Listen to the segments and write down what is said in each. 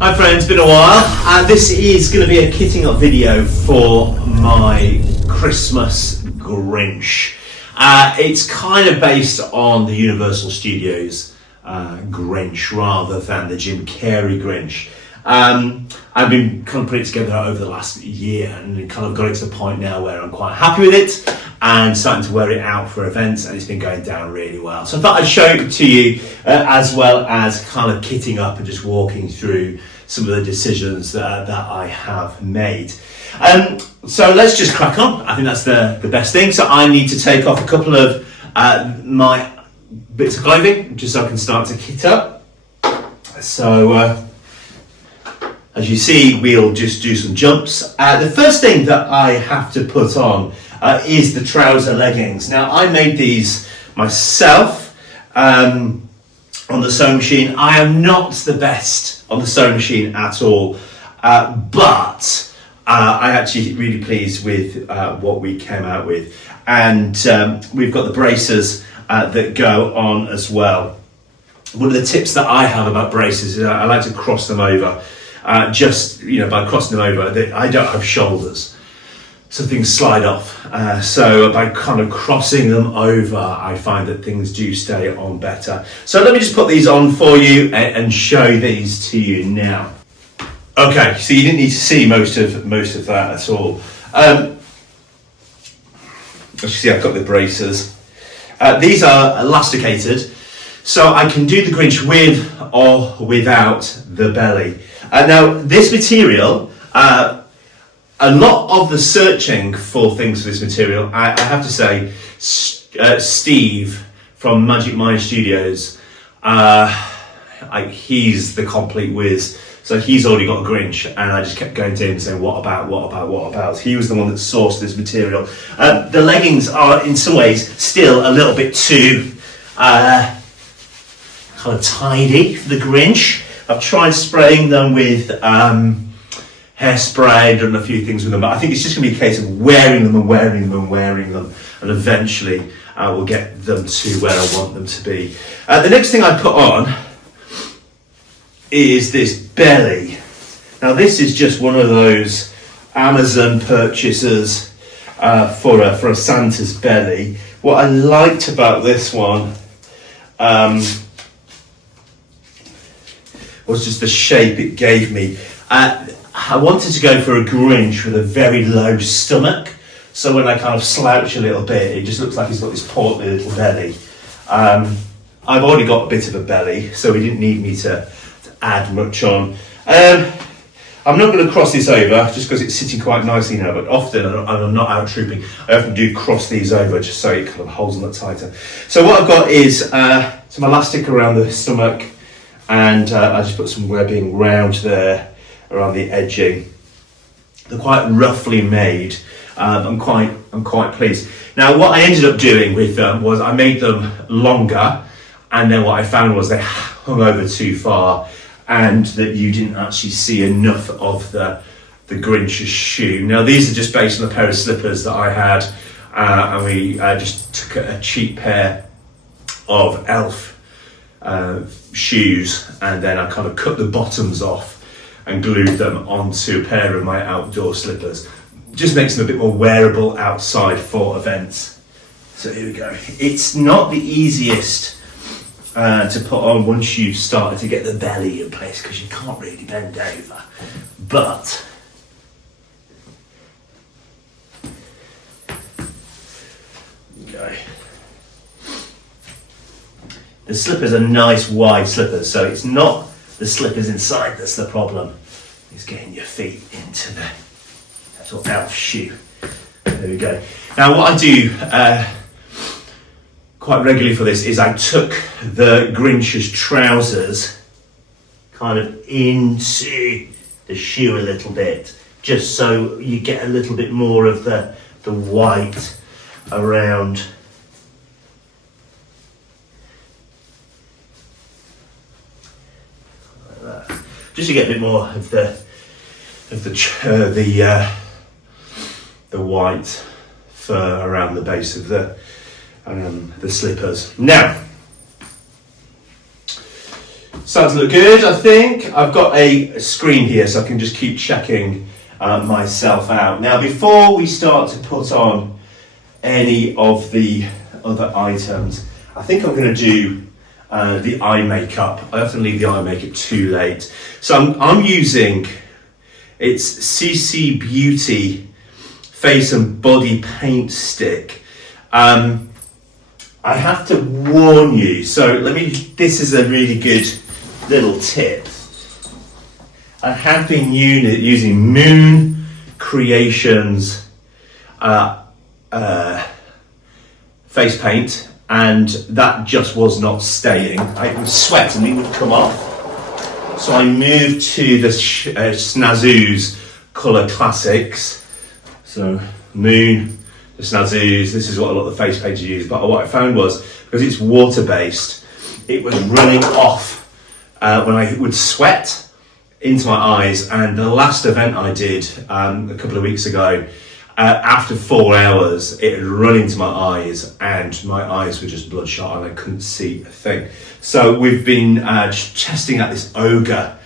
Hi friends, been a while. This is going to be a kitting up video for my Christmas Grinch. It's kind of based on the Universal Studios Grinch rather than the Jim Carrey Grinch. I've been kind of putting it together over the last year and kind of got it to the point now where I'm quite happy with it and starting to wear it out for events, and it's been going down really well. So I thought I'd show it to you as well as kind of kitting up and just walking through some of the decisions that I have made. So let's just crack on. I think that's the best thing. So I need to take off a couple of my bits of clothing just so I can start to kit up. So as you see, we'll just do some jumps. The first thing that I have to put on is the trouser leggings. Now I made these myself on the sewing machine. I am not the best on the sewing machine at all, but I'm actually really pleased with what we came out with. And we've got the braces that go on as well. One of the tips that I have about braces is I like to cross them over. Just, by crossing them over, I don't have shoulders, so things slide off. So by kind of crossing them over, I find that things do stay on better. So let me just put these on for you and show these to you now. Okay, so you didn't need to see most of that at all. As you see, I've got the braces. These are elasticated, so I can do the Grinch with or without the belly. Now, this material, a lot of the searching for things for this material, I have to say, Steve from Magic Mind Studios, he's the complete whiz. So he's already got a Grinch, and I just kept going to him and saying, what about? He was the one that sourced this material. The leggings are, in some ways, still a little bit too kind of tidy for the Grinch. I've tried spraying them with hairspray, done a few things with them, but I think it's just going to be a case of wearing them, and eventually we'll get them to where I want them to be. The next thing I put on is this belly. Now this is just one of those Amazon purchases for a Santa's belly. What I liked about this one was just the shape it gave me. I wanted to go for a Grinch with a very low stomach, so when I kind of slouch a little bit, it just looks like he's got this portly little belly. I've already got a bit of a belly, so he didn't need me to add much on. I'm not going to cross this over just because it's sitting quite nicely now, but often, and I'm not out trooping, I often do cross these over just so it kind of holds them up tighter. So what I've got is some elastic around the stomach, and I just put some webbing round there around the edging. They're quite roughly made. I'm quite pleased. Now what I ended up doing with them was I made them longer, and then what I found was they hung over too far and that you didn't actually see enough of the Grinch's shoe. Now these are just based on a pair of slippers that I had, and we just took a cheap pair of elf shoes, and then I kind of cut the bottoms off and glued them onto a pair of my outdoor slippers. Just makes them a bit more wearable outside for events. So here we go. It's not the easiest to put on once you've started to get the belly in place, because you can't really bend over, but okay. The slippers are nice wide slippers, so it's not the slippers inside that's the problem. It's getting your feet into the sort of elf shoe. There we go. Now what I do quite regularly for this is I took the Grinch's trousers kind of into the shoe a little bit, just so you get a little bit more of the white around just to get a bit more of the white fur around the base of the slippers. Now, starting to look good, I think. I've got a screen here so I can just keep checking myself out. Now, before we start to put on any of the other items, I think I'm going to do the eye makeup. I often leave the eye makeup too late. So I'm using, it's CC Beauty Face and Body Paint Stick. I have to warn you, so this is a really good little tip. I have been using Moon Creations face paint, and that just was not staying. I would sweat and it would come off. So I moved to the Snazoo's Colour Classics. So Moon, the Snazoo's, this is what a lot of the face painters use, but what I found was, because it's water-based, it was running off when I would sweat into my eyes. And the last event I did a couple of weeks ago, after 4 hours, it had run into my eyes and my eyes were just bloodshot and I couldn't see a thing. So we've been testing out this Ogre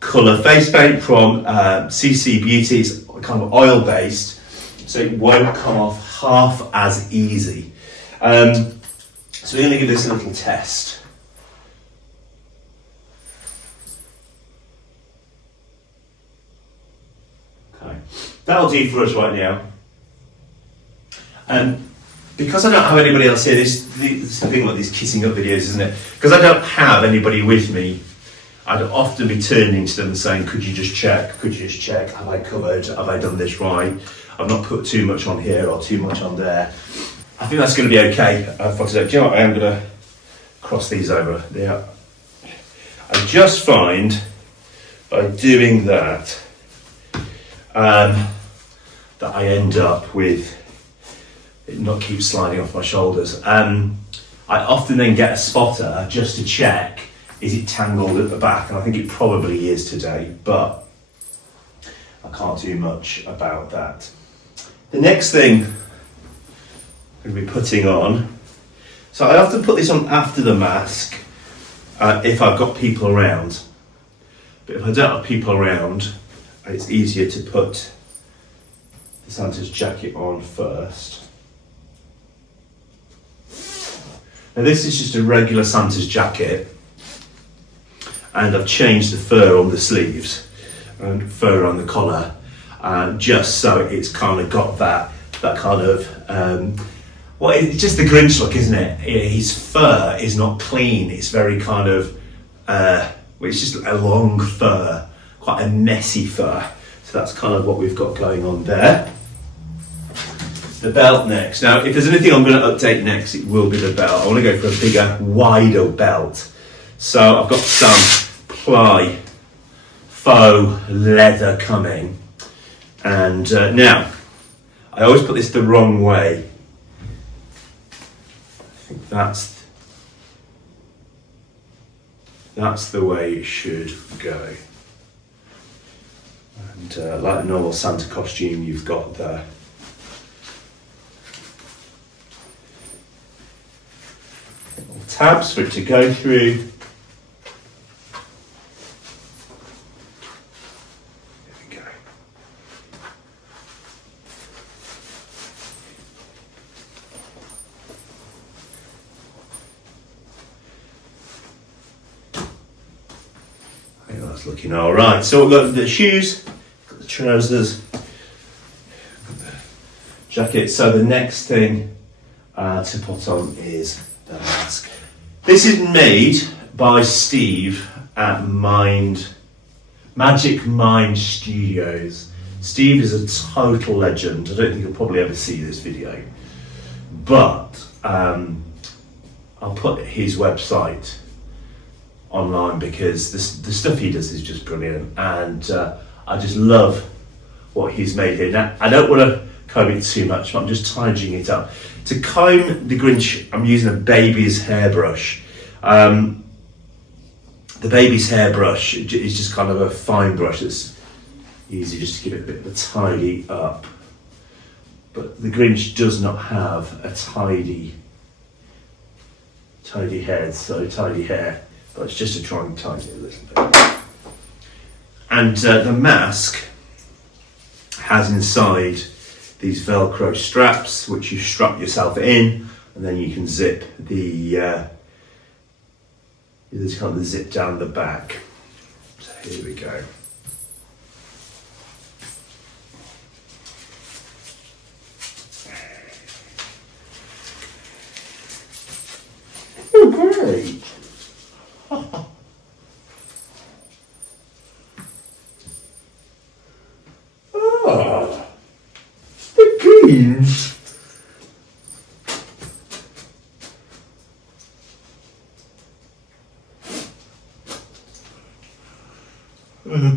colour face paint from CC Beauty. It's kind of oil-based, so it won't come off half as easy. So we're going to give this a little test. Okay, that'll do for us right now. Because I don't have anybody else here, this is the thing about these kissing up videos, isn't it? Because I don't have anybody with me, I'd often be turning to them and saying, could you just check, have I covered, have I done this right? I've not put too much on here or too much on there. I think that's going to be okay. Do you know what, I am going to cross these over. Yeah. I just find by doing that, that I end up with it not keep sliding off my shoulders. I often then get a spotter just to check, is it tangled at the back? And I think it probably is today, but I can't do much about that. The next thing I'm going to be putting on, so I often put this on after the mask if I've got people around. But if I don't have people around, it's easier to put the Santa's jacket on first. Now this is just a regular Santa's jacket, and I've changed the fur on the sleeves and fur on the collar, just so it's kind of got that kind of well, it's just the Grinch look, isn't it? His fur is not clean. It's very kind of well, it's just a long fur, quite a messy fur. So that's kind of what we've got going on there. The belt next. Now, if there's anything I'm going to update next, it will be the belt. I want to go for a bigger, wider belt. So I've got some ply faux leather coming. And now, I always put this the wrong way. I think that's the way it should go. And like a normal Santa costume, you've got the little tabs for it to go through. There we go. I think that's looking all right. So we've got the shoes, got the trousers, got the jacket. So the next thing to put on is the mask. This is made by Steve at Magic Mind Studios. Steve is a total legend. I don't think you'll probably ever see this video, but I'll put his website online because the stuff he does is just brilliant, and I just love what he's made here. Now, I don't want to comb it too much, but I'm just tidying it up. To comb the Grinch, I'm using a baby's hairbrush. The baby's hairbrush is just kind of a fine brush that's easy just to give it a bit of a tidy up. But the Grinch does not have a tidy head, so tidy hair. but it's just to try and tighten it a little bit. And the mask has inside these Velcro straps, which you strap yourself in, and then you can zip there's kind of the zip down the back. So here we go. Oh, great. Ah, leggings.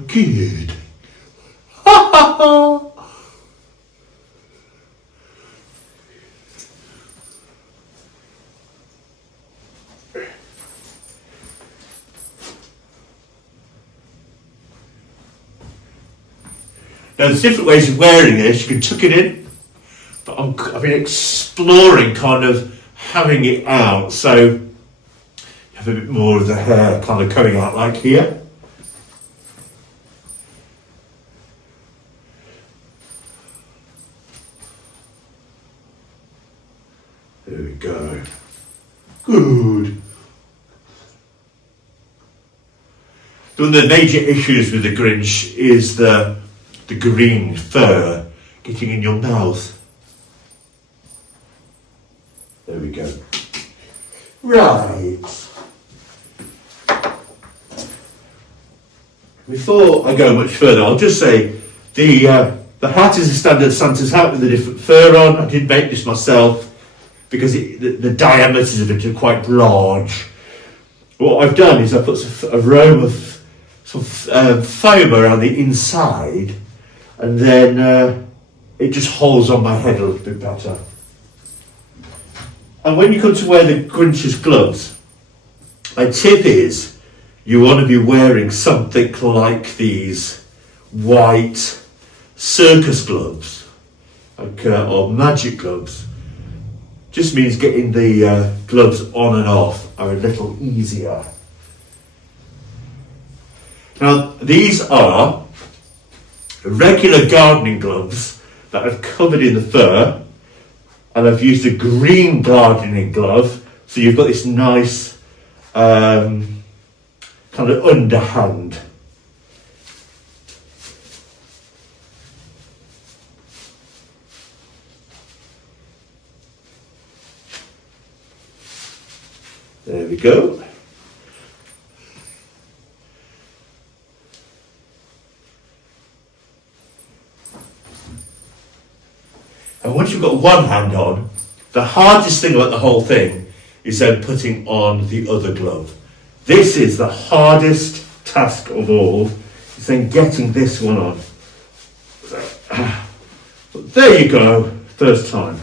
Good. Now there's different ways of wearing this. You can tuck it in, but I've been exploring kind of having it out, so you have a bit more of the hair kind of coming out like here. There we go. Good. One of the major issues with the Grinch is the green fur getting in your mouth. There we go. Right. Before I go much further, I'll just say the hat is a standard Santa's hat with a different fur on. I did make this myself because the diameters of it are quite large. What I've done is I put a row of foam around the inside, and then it just holds on my head a little bit better. And when you come to wear the Grinch's gloves, my tip is you want to be wearing something like these white circus gloves, like, or magic gloves. Just means getting the gloves on and off are a little easier. Now, these are regular gardening gloves that I've covered in the fur, and I've used a green gardening glove, so you've got this nice kind of underhand. There we go. And once you've got one hand on, the hardest thing about the whole thing is then putting on the other glove. This is the hardest task of all, is then getting this one on. But there you go, first time.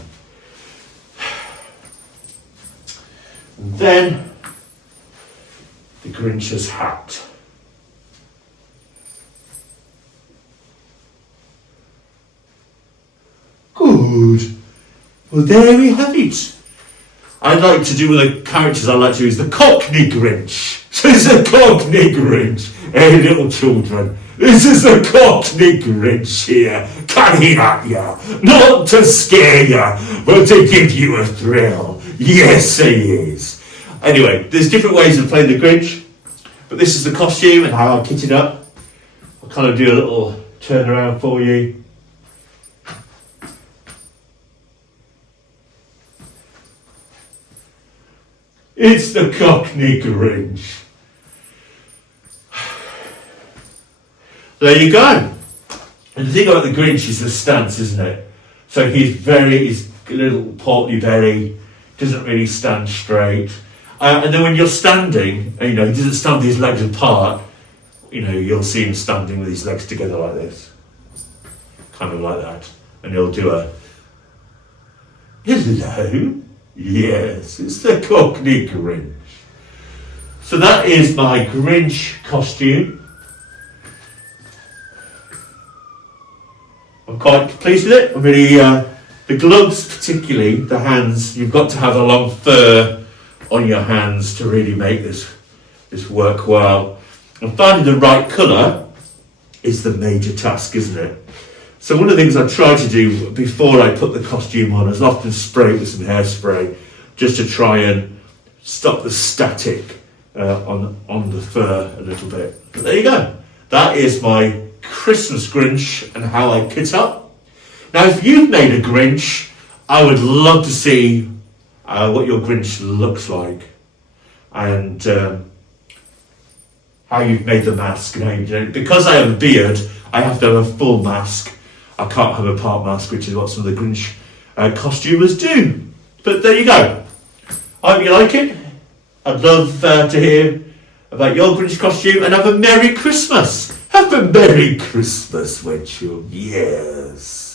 And then the Grinch's hat. Good. Well, there we have it. I like to do with the characters I like to use the Cockney Grinch. So it's a Cockney Grinch. Hey, little children, this is the Cockney Grinch here, coming at ya, not to scare ya, but to give you a thrill. Yes, he is. Anyway, there's different ways of playing the Grinch, but this is the costume and how I kit it up. I'll kind of do a little turn around for you. It's the Cockney Grinch. There you go. And the thing about the Grinch is the stance, isn't it? So he's a little portly belly, doesn't really stand straight. And then when you're standing, he doesn't stand with his legs apart. You'll see him standing with his legs together like this. Kind of like that. And he'll do a, hello? Yes, it's the Cockney Grinch. So that is my Grinch costume. I'm quite pleased with it. I'm really, the gloves particularly, the hands, you've got to have a long fur on your hands to really make this this work well. And finding the right colour is the major task, isn't it? So one of the things I try to do before I put the costume on is often spray it with some hairspray, just to try and stop the static on the fur a little bit. But there you go. That is my Christmas Grinch and how I kit up. Now, if you've made a Grinch, I would love to see what your Grinch looks like, and how you've made the mask. Because I have a beard, I have to have a full mask. I can't have a part mask, which is what some of the Grinch costumers do. But there you go. I hope you like it. I'd love to hear about your Grinch costume, and have a Merry Christmas. Have a Merry Christmas, won't you? Yes.